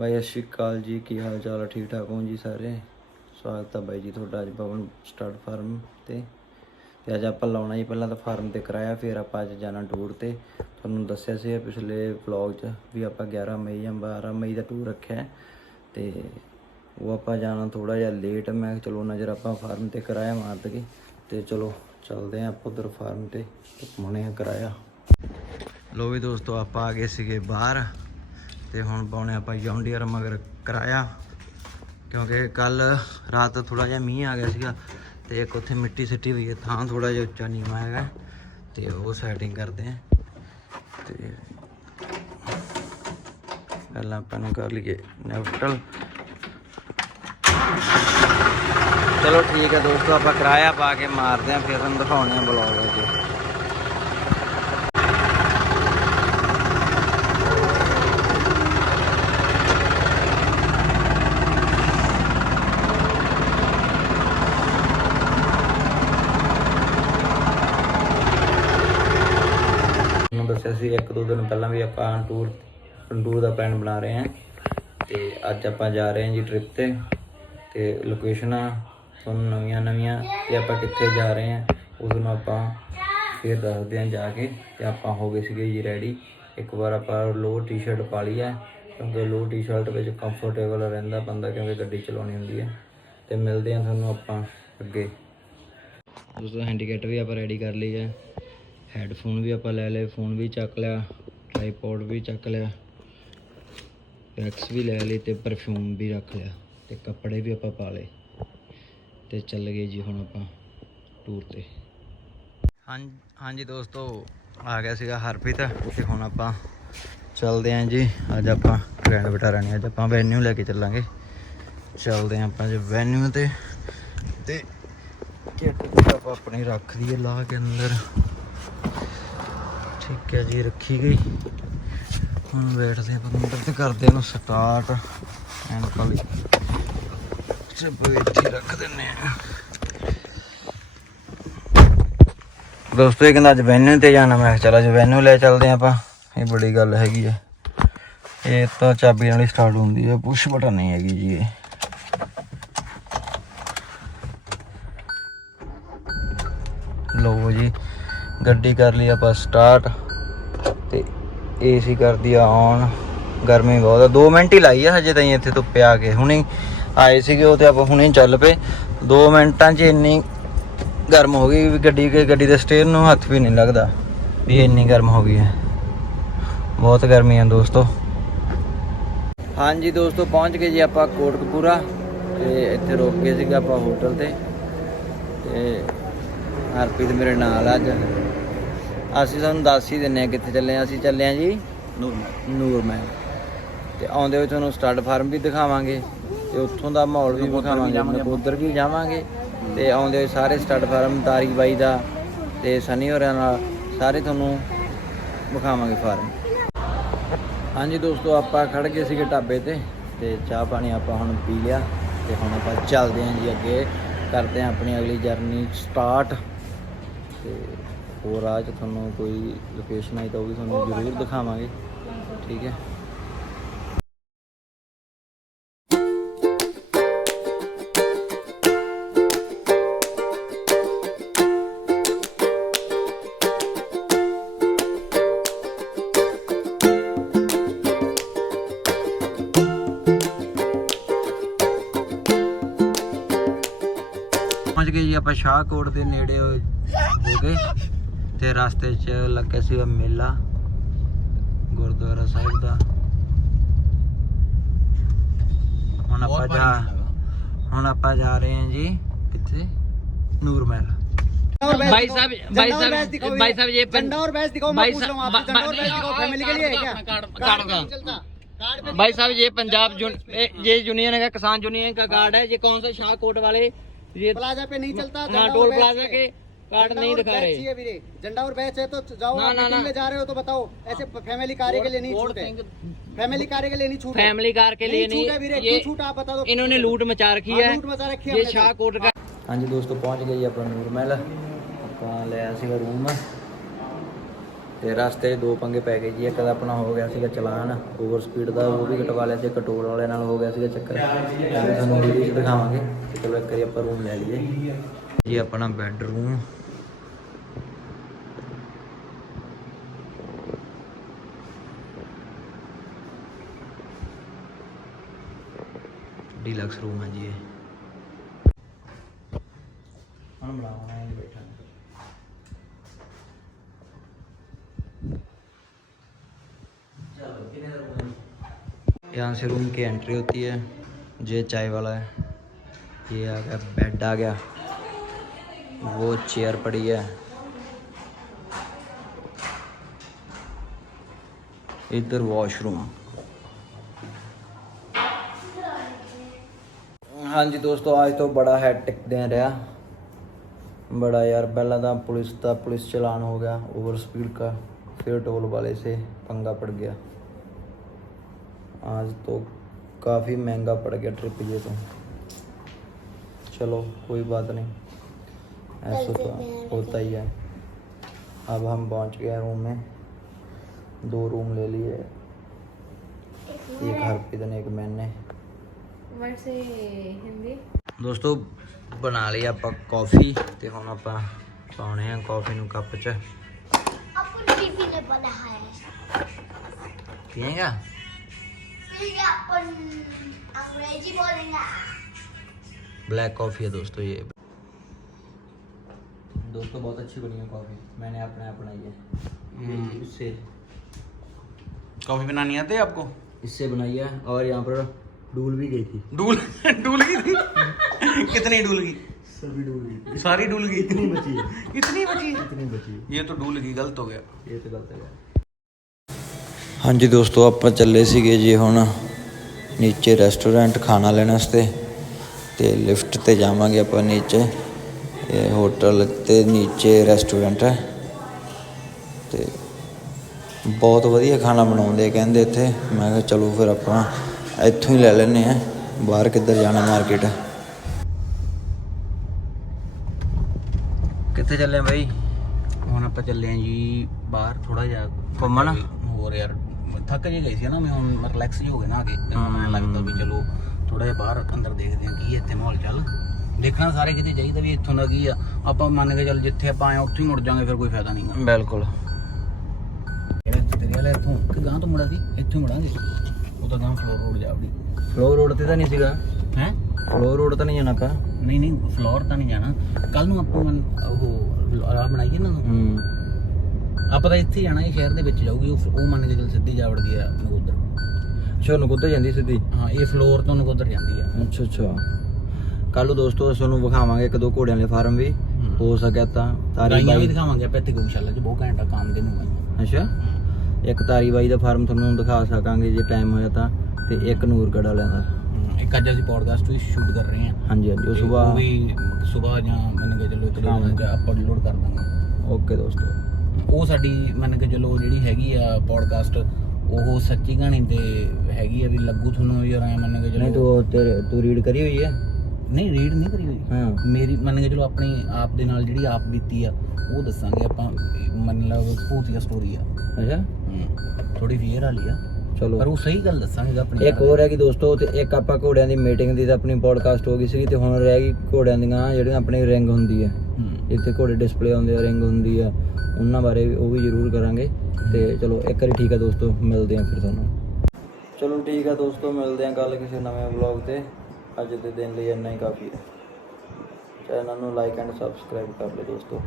ਬਾਈ, ਸਤਿ ਸ਼੍ਰੀ ਅਕਾਲ ਜੀ। ਕੀ ਹਾਲ ਚਾਲ ਹੈ ਠੀਕ ਠਾਕ ਹੋ ਜੀ ਸਾਰੇ? ਸਵਾਗਤ ਹੈ ਬਾਈ ਜੀ ਤੁਹਾਡਾ ਅੱਜ ਪਵਨ ਸਟਾਰਟ ਫਾਰਮ ਤੇ। ਤੇ ਅੱਜ ਆਪਾਂ ਲਾਉਣਾ ਜੀ ਪਹਿਲਾਂ ਤਾਂ ਫਾਰਮ ਤੇ ਕਰਾਇਆ, ਫਿਰ ਆਪਾਂ ਅੱਜ ਜਾਣਾ ਟੂਰ ਤੇ। ਤੁਹਾਨੂੰ ਦੱਸਿਆ ਸੀ ਪਿਛਲੇ ਵਲੌਗ 'ਚ ਵੀ ਆਪਾਂ 11 ਮਈ ਜਾਂ 12 ਮਈ ਦਾ ਟੂਰ ਰੱਖਿਆ ਹੈ। ਤੇ ਉਹ ਆਪਾਂ ਜਾਣਾ ਥੋੜਾ ਜਿਹਾ ਲੇਟ ਮੈਂ ਚਲੋ ਨਜ਼ਰ ਆਪਾਂ ਫਾਰਮ ਤੇ ਕਰਾਇਆ ਮਾਰ ਦਗੇ ਤੇ ਚਲੋ ਚੱਲਦੇ ਆਂ ਆਪਾਂ ਉਧਰ ਫਾਰਮ ਤੇ। ਤੇ ਆ ਕਰਾਇਆ। ਲੋ ਵੀ ਦੋਸਤੋ, ਆਪਾਂ ਆ ਗਏ ਸੀਗੇ ਬਾਹਰ। ਤੇ ਹੁਣ ਪਾਉਣੇ ਆਪਾਂ ਜੌਂਡੀਅਰ ਮਗਰ ਕਰਾਇਆ, ਕਿਉਂਕਿ ਕੱਲ ਰਾਤ ਥੋੜਾ ਜਿਹਾ ਮੀਂਹ ਆ ਗਿਆ ਸੀਗਾ ਤੇ ਇੱਕ ਉੱਥੇ ਮਿੱਟੀ ਸਿੱਟੀ ਹੋਈ ਹੈ, ਥਾਂ ਥੋੜਾ ਜਿਹਾ ਉੱਚਾ ਨੀਵਾਂ ਹੈਗਾ ਤੇ ਉਹ ਸੈਟਿੰਗ ਕਰਦੇ ਆ ਤੇ ਪਹਿਲਾਂ ਆਪਾਂ ਨੂੰ ਕਰ ਲਈਏ ਨਿਊਟਰਲ ਚਲੋ ਠੀਕ ਹੈ ਦੋਸਤੋ, ਆਪਾਂ ਕਿਰਾਇਆ, ਪਾ ਕੇ ਮਾਰਦੇ ਆ ਫਿਰ ਤੁਹਾਨੂੰ ਦਿਖਾਉਣੇ ਆ ਬਲੌਗ ਵਿੱਚ ਨੂੰ ਦੱਸਿਆ ਸੀ ਇੱਕ ਦੋ ਦਿਨ ਪਹਿਲਾਂ ਵੀ ਆਪਾਂ ਟੂਰ ਟੂਰ ਦਾ ਪਲਾਨ ਬਣਾ ਰਹੇ ਹਾਂ ਤੇ ਅੱਜ ਆਪਾਂ ਜਾ ਰਹੇ ਹਾਂ ਜੀ ਟ੍ਰਿਪ ਤੇ ਤੇ ਲੋਕੇਸ਼ਨਾਂ ਤੁਹਾਨੂੰ ਨਵੀਆਂ ਨਵੀਆਂ ਤੇ ਆਪਾਂ ਕਿੱਥੇ ਜਾ ਰਹੇ ਹਾਂ ਉਸ ਨੂੰ ਆਪਾਂ ਫਿਰ ਦੱਸਦੇ ਹਾਂ ਜਾ ਕੇ ਤੇ ਆਪਾਂ ਹੋ ਗਏ ਸੀਗੇ ਜੀ ਰੈਡੀ ਇੱਕ ਵਾਰ ਆਪਾਂ ਲੋ ਟੀ-ਸ਼ਰਟ ਪਾ ਲਈ ਹੈ ਕਿਉਂਕਿ ਲੋ ਟੀ-ਸ਼ਰਟ ਵਿੱਚ ਕੰਫਰਟੇਬਲ ਰਹਿੰਦਾ ਬੰਦਾ ਕਿਉਂਕਿ ਗੱਡੀ ਚਲਾਉਣੀ ਹੁੰਦੀ ਹੈ ਤੇ ਮਿਲਦੇ ਹਾਂ ਤੁਹਾਨੂੰ ਆਪਾਂ ਅੱਗੇ। ਉਸ ਦੋਸਤੋ ਹੈਂਡੀਕੈਟ ਵੀ ਆਪਾਂ ਰੈਡੀ ਕਰ ਲਈ ਹੈ ਹੈੱਡਫੋਨ ਵੀ ਆਪਾਂ ਲੈ ਲਏ, ਫੋਨ ਵੀ ਚੱਕ ਲਿਆ ਟ੍ਰਾਈਪੋਡ ਵੀ ਚੱਕ ਲਿਆ ਪੈਕਸ ਵੀ ਲੈ ਲਈ ਤੇ ਪਰਫਿਊਮ ਵੀ ਰੱਖ ਲਿਆ ਤੇ ਕੱਪੜੇ ਵੀ ਆਪਾਂ ਪਾ ਲਏ ਤੇ ਚੱਲ ਗਏ ਜੀ ਹੁਣ ਆਪਾਂ ਟੂਰ ਤੇ। ਹਾਂ ਹਾਂਜੀ ਦੋਸਤੋ, ਆ ਗਿਆ ਸੀਗਾ ਹਰਪ੍ਰੀਤ ਤੇ ਹੁਣ ਆਪਾਂ ਚੱਲਦੇ ਆਂ ਜੀ। ਅੱਜ ਆਪਾਂ ਗ੍ਰੈਂਡ ਬਟਾਰਾ ਨਹੀਂ ਅੱਜ ਆਪਾਂ ਵੈਨਿਊ ਲੈ ਕੇ ਚੱਲਾਂਗੇ। ਚੱਲਦੇ ਆਂ ਆਪਾਂ ਜੀ ਵੈਨਿਊ ਤੇ ਤੇ ਕਿਟ ਆਪਾਂ ਆਪਣੀ ਰੱਖ ਦਈਏ ਲਾ ਕੇ ਅੰਦਰ। ਠੀਕ ਹੈ ਜੀ, ਰੱਖੀ ਗਈ। ਹੁਣ ਬੈਠਦੇ ਆਪਾਂ ਅੰਦਰ ਤੇ ਕਰਦੇ ਇਹਨੂੰ ਸਟਾਰਟ ਐਂਡ ਕਾਲੀ। ਚੁੱਪ ਇੱਥੇ ਰੱਖ ਦਿੰਨੇ ਆ ਦੋਸਤੋ, ਇਹ ਕਹਿੰਦਾ ਅੱਜ ਵੈਨਿਊ ਤੇ ਜਾਣਾ। ਮੈਂ ਕਿਹਾ ਚਲ ਅੱਜ ਵੈਨਿਊ ਲੈ ਚੱਲਦੇ ਹਾਂ ਆਪਾਂ। ਇਹ ਬੜੀ ਗੱਲ ਹੈਗੀ ਹੈ ਇਹ ਤਾਂ ਚਾਬੀ ਨਾਲ ਹੀ ਸਟਾਰਟ ਹੁੰਦੀ ਹੈ ਪੁਸ਼ ਬਟਨ ਨਹੀਂ ਹੈਗੀ ਜੀ ਇਹ। ਲਓ ਜੀ। ਗੱਡੀ ਕਰ ਲਈ ਆਪਾਂ ਸਟਾਰਟ ਤੇ ਏਸੀ ਕਰਦੀ ਆ ਔਨ ਗਰਮੀ ਬਹੁਤ ਆ। 2 ਮਿੰਟ ਹੀ ਲਾਈ ਆ ਹਜੇ ਤਾਈਂ ਇੱਥੇ ਧੁੱਪੇ ਆ ਕੇ। ਹੁਣੇ ਆਏ ਸੀਗੇ ਉਹ ਤੇ ਆਪਾਂ ਹੁਣੇ ਚੱਲ ਪਏ। 2 ਮਿੰਟਾਂ 'ਚ ਇੰਨੀ ਗਰਮ ਹੋ ਗਈ ਵੀ ਗੱਡੀ ਕੇ ਗੱਡੀ ਦੇ ਸਟੇਅਰ ਨੂੰ ਹੱਥ ਵੀ ਨਹੀਂ ਲੱਗਦਾ ਵੀ ਇੰਨੀ ਗਰਮ ਹੋ ਗਈ ਹੈ। ਬਹੁਤ ਗਰਮੀ ਆ ਦੋਸਤੋ। ਹਾਂਜੀ ਦੋਸਤੋ, ਪਹੁੰਚ ਗਏ ਜੀ ਆਪਾਂ ਕੋਟਕਪੂਰਾ ਤੇ ਇੱਥੇ ਰੁਕ ਗਏ ਸੀਗੇ ਆਪਾਂ ਹੋਟਲ ਤੇ ਤੇ ਹਰਪ੍ਰੀਤ ਮੇਰੇ ਨਾਲ ਆ ਅੱਜ। ਅਸੀਂ ਤੁਹਾਨੂੰ ਦੱਸ ਹੀ ਦਿੰਨੇ ਆ ਕਿੱਥੇ ਚੱਲੇ ਆ ਅਸੀਂ ਚੱਲੇ ਆ ਜੀ ਨੂਰਮਹਿਲ। ਨੂਰਮਹਿਲ। ਤੇ ਆਉਂਦੇ ਹੋਏ ਤੁਹਾਨੂੰ ਸਟੱਡ ਫਾਰਮ ਵੀ ਦਿਖਾਵਾਂਗੇ ਤੇ ਉੱਥੋਂ ਦਾ ਮਾਹੌਲ ਵੀ ਦਿਖਾਵਾਂਗੇ। ਨਕੋਦਰ ਵੀ ਜਾਵਾਂਗੇ। ਤੇ ਆਉਂਦੇ ਹੋਏ ਸਾਰੇ ਸਟੱਡ ਫਾਰਮ ਤਾਰੀ ਬਾਈ ਦਾ ਤੇ ਸਨੀ ਹੋਰਾਂ ਨਾਲ ਸਾਰੇ ਤੁਹਾਨੂੰ ਵਿਖਾਵਾਂਗੇ ਫਾਰਮ। ਹਾਂਜੀ ਦੋਸਤੋ ਆਪਾਂ ਖੜ ਗਏ ਸੀਗੇ ਢਾਬੇ ਤੇ ਤੇ ਚਾਹ ਪਾਣੀ ਆਪਾਂ ਹੁਣ ਪੀ ਲਿਆ ਤੇ ਹੁਣ ਆਪਾਂ ਚੱਲਦੇ ਹਾਂ ਜੀ ਅੱਗੇ। ਕਰਦੇ ਹਾਂ ਆਪਣੀ ਅਗਲੀ ਜਰਨੀ ਸਟਾਰਟ ਤੇ ਹੋਰ ਰਾਹ 'ਚ ਤੁਹਾਨੂੰ ਕੋਈ ਲੋਕੇਸ਼ਨ ਆਈ ਤਾਂ ਉਹ ਵੀ ਤੁਹਾਨੂੰ ਜ਼ਰੂਰ ਦਿਖਾਵਾਂਗੇ। ਠੀਕ ਹੈ। ਪਹੁੰਚ ਗਏ ਜੀ ਆਪਾਂ ਸ਼ਾਹਕੋਟ ਦੇ ਨੇੜੇ ਹੋ ਹੋ ਗਏ। ਤੇ ਰਸਤੇ 'ਚ ਲੱਗਿਆ ਸੀਗਾ ਮੇਲਾ ਗੁਰਦੁਆਰਾ ਸਾਹਿਬ ਦਾ ਹੁਣ ਆਪਾਂ ਜਾ ਹੁਣ ਆਪਾਂ ਜਾ ਰਹੇ ਹਾਂ ਜੀ ਕਿੱਥੇ ਨੂਰਮਹਿਲ भाई साहब भाई साहब भाई साहब ये झंडा और बैच दिखाओ मैं भाई पूछ रहा हूँ साहब आपसे झंडा और बैच दिखाओ फैमिली के लिए है क्या कार्ड कार्ड कार्ड नहीं का चलता कार्ड पे भाई साहब ये पंजाब जून ए, ये यूनियन है किसान यूनियन का कार्ड है ये कौन सा शाहकोट वाले ये प्लाजा पे नहीं चलता हाँ झंडा और टोल बैच प्लाजा है। के कार्ड झंडा नहीं और दिखा बैच रहे चाहिए वीरे झंडा और बैच है तो जाओ ना, आप ना, मीटिंग ना। में जा रहे हो तो बताओ ऐसे फैमिली कार्य के लिए नहीं छूट है फैमिली कार्य के लिए नहीं छूट है। फैमिली कार के लिए नहीं छूट है वीरे नहीं क्यों ये छूट आप बता दो इन्होंने लूट मचा रखी हाँ, है लूट मचा रखी है ये हमने तो। शाहकोट का ਹਾਂਜੀ ਦੋਸਤੋ ਪਹੁੰਚ ਗਏ ਜੀ ਆਪਾਂ ਨੂਰਮਹਿਲ ਆਪਾਂ ਲਿਆ ਸੀਗਾ ਰੂਮ ਤੇ ਰਸਤੇ 'ਚ ਦੋ ਪੰਗੇ ਪੈ ਗਏ ਜੀ ਇੱਕ ਦਾ ਆਪਣਾ ਹੋ ਗਿਆ ਸੀਗਾ ਚਲਾਨ ਓਵਰ ਸਪੀਡ ਦਾ ਉਹ ਵੀ ਕਟਵਾ ਲਿਆ ਸੀ ਕਟੋਲ ਵਾਲੇ ਨਾਲ ਹੋ ਗਿਆ ਸੀਗਾ ਚੱਕਰ ਇਹ ਵੀ ਤੁਹਾਨੂੰ ਵੀਡੀਓ 'ਚ ਦਿਖਾਵਾਂਗੇ ਤੇ ਚਲੋ ਇੱਕ ਵਾਰੀ ਆਪਾਂ ਰੂਮ ਲੈ ਲਈਏ ਜੀ ਆਪਣਾ ਬੈੱਡਰੂਮ ਡੀਲਕਸ ਰੂਮ ਹੈ ਜੀ ਇਹ ਹੁਣ ਬਣਾਉਣਾ ਹੈ ਬੈਠਾ यहाँ से रूम की एंट्री होती है ये चाय वाला है ये आ गया बेड आ गया वो चेयर पड़ी है इधर वॉशरूम हाँ जी दोस्तों आज तो बड़ा हैट्रिक दिन रहा बड़ा यार पहला तो पुलिस का पुलिस चलान हो गया ओवर स्पीड का फिर टोल वाले से पंगा पड़ गया आज तो काफ़ी महँगा पड़ गया ट्रिप ये तो चलो कोई बात नहीं ऐसा तो होता ही है अब हम पहुँच गए रूम में दो रूम ले लिए एक हरप्रीत ने एक मैंने ਵਰਡ ਸੇ ਹਿੰਦੀ ਦੋਸਤੋ ਬਣਾ ਲਈ ਆਪਾਂ ਕਾਫੀ ਤੇ ਹੁਣ ਆਪਾਂ ਪਾਉਣੇ ਆ ਕਾਫੀ ਨੂੰ ਕੱਪ 'ਚ अपन टीवी ने बना है ਪੀਏਗਾ फिर अपन अंग्रेजी बोलेंगे ब्लैक कॉफ़ी है दोस्तों ये दोस्तों बहुत अच्छी बनी है कॉफ़ी मैंने अपने आप बनाई है ये इससे कॉफी बनानी आती है आपको इससे बनाई है और यहाँ पर डूल भी गई थी डूल डूल गई थी कितनी डूल गई सभी डूल गई सारी डूल गई इतनी बची है इतनी बची इतनी बची है ये तो डूल गई गलत हो गया ਇਹ ਤੇ ਗਲਤ ਹੈ ਹਾਂਜੀ ਦੋਸਤੋ ਆਪਾਂ ਚੱਲੇ ਸੀਗੇ ਜੀ ਹੁਣ ਨੀਚੇ ਰੈਸਟੋਰੈਂਟ ਖਾਣਾ ਲੈਣ ਵਾਸਤੇ ਤੇ ਲਿਫਟ ਤੇ ਜਾਵਾਂਗੇ ਆਪਾਂ ਨੀਚੇ ਇਹ ਹੋਟਲ ਤੇ ਨੀਚੇ ਰੈਸਟੋਰੈਂਟ ਹੈ ਤੇ ਬਹੁਤ ਵਧੀਆ ਖਾਣਾ ਬਣਾਉਂਦੇ ਆ ਕਹਿੰਦੇ ਇੱਥੇ ਮੈਂ ਕਿਹਾ ਚਲੋ ਫਿਰ ਆਪਾਂ ਇੱਥੋਂ ਹੀ ਲੈ ਲੈਨੇ ਆ ਬਾਹਰ ਕਿੱਧਰ ਜਾਣਾ ਮਾਰਕੀਟ ਕਿੱਥੇ ਚੱਲੇ ਆ ਬਾਈ? ਹੁਣ ਆਪਾਂ ਚੱਲੇ ਆਂ ਜੀ ਬਾਹਰ ਥੋੜਾ ਜਿਹਾ ਘੁੰਮਣ? ਹੋਰ ਯਾਰ ਥੱਕ ਜੇ ਗਈ ਸੀ ਨਾ ਮੈਂ ਹੁਣ ਰਿਲੈਕਸ ਹੋ ਗਿਆ ਨਾ ਹੁਣ ਮੈਨੂੰ ਲੱਗਦਾ ਵੀ ਚਲੋ ਥੋੜਾ ਜਿਹਾ ਬਾਹਰ ਅੰਦਰ ਦੇਖਦੇ ਆਂ ਕੀ ਹੈ ਇੱਥੇ ਮਾਹੌਲ ਚੱਲ। ਦੇਖਣਾ ਸਾਰੇ ਕਿਤੇ ਚਾਹੀਦਾ ਵੀ ਇੱਥੋਂ ਦਾ ਕੀ ਆ। ਆਪਾਂ ਮੰਨ ਕੇ ਚੱਲ ਜਿੱਥੇ ਆਪਾਂ ਆਏ ਉੱਥੇ ਹੀ ਮੁੜ ਜਾਾਂਗੇ ਫਿਰ ਕੋਈ ਫਾਇਦਾ ਨਹੀਂਗਾ ਬਿਲਕੁਲ। ਤੇਰੇ ਵਾਲਾ ਇੱਥੋਂ ਕਿ ਗਾਂ ਤੋਂ ਮੁੜਾ ਸੀ ਇੱਥੋਂ ਮੁੜਾਂਗੇ। ਉਹ ਤਾਂ ਗਾਂ ਫਲੋਰ ਰੋਡ ਜਾਵੜੀ ਫਲੋ ਰੋਡ ਤੇ ਤਾਂ ਨਹੀਂ ਸੀਗਾ? ਹੈ? ਫਲੋ ਰੋਡ ਤਾਂ ਨਹੀਂ ਜਾਣਾ ਆਪਾਂ ਨਹੀਂ ਨਹੀਂ ਫਲੋਰ ਤਾਂ ਨਹੀਂ ਜਾਣਾ। ਕੱਲ ਨੂੰ ਆਪਾਂ ਉਹ ਰਾਹ ਬਣਾਈਏ ਨਾ। ਹੂੰ। ਆਪਾਂ ਤਾਂ ਇੱਥੇ ਜਾਣਾ ਇਹ ਸ਼ਹਿਰ ਦੇ ਵਿੱਚ ਜਾਊਗੀ ਉਹ ਉਹ ਮੰਨ ਕੇ ਚੱਲ ਸਿੱਧੀ ਜਾ ਵੜਦੀ ਆ ਨਗੋਦਰ ਸ਼ੋਰ ਨੂੰ ਕੁੱਤੇ ਜਾਂਦੀ ਸਿੱਧੀ? ਹਾਂ ਇਹ ਫਲੋਰ ਤੋਂ ਨਗੋਦਰ ਜਾਂਦੀ ਆ। ਅੱਛਾ ਅੱਛਾ। ਕੱਲ ਨੂੰ ਦੋਸਤੋ ਤੁਹਾਨੂੰ ਵਿਖਾਵਾਂਗੇ ਇੱਕ ਦੋ ਘੋੜਿਆਂ ਵਾਲੇ ਫਾਰਮ ਵੀ। ਹੋ। ਸਕਿਆ ਤਾਂ ਤਾਰੀ ਬਾਈ। ਦਿਖਾਵਾਂਗੇ ਆਪਾਂ ਇੱਥੇ ਗਊਸ਼ਾਲਾ 'ਚ ਬਹੁਤ ਘੰਟਾ ਕੰਮ ਦੇ ਨੂੰ ਅੱਛਾ। ਇੱਕ ਤਾਰੀ ਬਾਈ ਦਾ ਫਾਰਮ ਤੁਹਾਨੂੰ ਦਿਖਾ ਸਕਾਂਗੇ ਜੇ ਟਾਈਮ ਹੋਇਆ ਤਾਂ ਤੇ ਇੱਕ ਨੂਰਗੜ ਵਾਲਿਆਂ ਦਾ। ਇੱਕ ਅੱਜ ਅਸੀਂ ਪੋਡਕਾਸਟ ਵੀ ਸ਼ੂਟ ਕਰ ਰਹੇ ਹਾਂ। ਹਾਂਜੀ ਹਾਂਜੀ ਉਹ ਤੇ ਸਵੇਰ ਵੀ ਸਵੇਰ ਜਾਂ ਮੰਨ ਕੇ ਚੱਲੋ ਇੱਕ ਦੋ ਦਿਨਾਂ 'ਚ ਆਪਾਂ ਅਪਲੋਡ ਕਰ ਦਾਂਗੇ। ਓਕੇ ਦੋਸਤੋ। ਉਹ ਸਾਡੀ ਮੰਨ ਕੇ ਚੱਲੋ ਜਿਹੜੀ ਹੈਗੀ ਆ ਪੋਡਕਾਸਟ ਉਹ ਸੱਚੀ ਕਹਾਣੀ ਤੇ ਹੈਗੀ ਆ ਵੀ ਲੱਗੂ ਤੁਹਾਨੂੰ ਯਾਰ ਐ ਮੰਨ ਕੇ ਨਹੀਂ ਚੱਲੋ ਤੂੰ ਤੇਰੇ ਤੂੰ ਰੀਡ ਕਰੀ ਹੋਈ ਹੈ ਨਹੀਂ ਰੀਡ ਨਹੀਂ ਕਰੀ ਹੋਈ। ਹਾਂ। ਮੇਰੀ ਮੰਨ ਕੇ ਚਲੋ ਆਪਣੀ ਆਪ ਦੇ ਨਾਲ ਜਿਹੜੀ ਆਪ ਬੀਤੀ ਆ ਉਹ ਦੱਸਾਂਗੇ ਆਪਾਂ ਮੰਨ ਲਓ ਭੂਤੀਆ ਸਟੋਰੀ ਆ। ਅੱਛਾ। ਥੋੜੀ ਫੇਅਰ ਵਾਲੀ ਆ। ਚਲੋ। ਪਰ ਉਹ ਸਹੀ ਗੱਲ ਦੱਸਾਂਗੇ ਆਪਣੀ ਇੱਕ ਹੋਰ ਹੈ ਕਿ ਦੋਸਤੋ ਤੇ ਇੱਕ ਆਪਾਂ ਘੋੜਿਆਂ ਦੀ ਮੀਟਿੰਗ ਦੀ ਤਾਂ ਆਪਣੀ ਪੋਡਕਾਸਟ ਹੋ ਗਈ ਸੀ ਤੇ ਹੁਣ ਰਹਿ ਗਈ ਘੋੜਿਆਂ ਦੀਆਂ ਜਿਹੜੀਆਂ ਆਪਣੀ ਰਿੰਗ ਹੁੰਦੀ ਹੈ। ਜਿੱਥੇ ਘੋੜੇ ਡਿਸਪਲੇ ਹੁੰਦੇ ਆ ਰਿੰਗ ਹੁੰਦੀ ਆ। ਉਹਨਾਂ ਬਾਰੇ ਵੀ ਉਹ ਵੀ ਜ਼ਰੂਰ ਕਰਾਂਗੇ। ਤੇ ਚਲੋ ਇੱਕ ਵਾਰੀ ਠੀਕ ਆ ਦੋਸਤੋ ਮਿਲਦੇ ਆ ਫਿਰ ਤੁਹਾਨੂੰ। ਚਲੋ ਠੀਕ ਆ ਦੋਸਤੋ ਮਿਲਦੇ ਆ ਕੱਲ ਕਿਸੇ ਨਵੇਂ ਵਲੌਗ ਤੇ। ਅੱਜ ਦੇ ਦਿਨ ਲਈ ਇੰਨਾ ਹੀ ਕਾਫੀ ਹੈ। ਚੈਨਲ ਨੂੰ ਲਾਈਕ ਐਂਡ ਸਬਸਕ੍ਰਾਈਬ ਕਰ ਲਿਓ ਦੋਸਤੋ।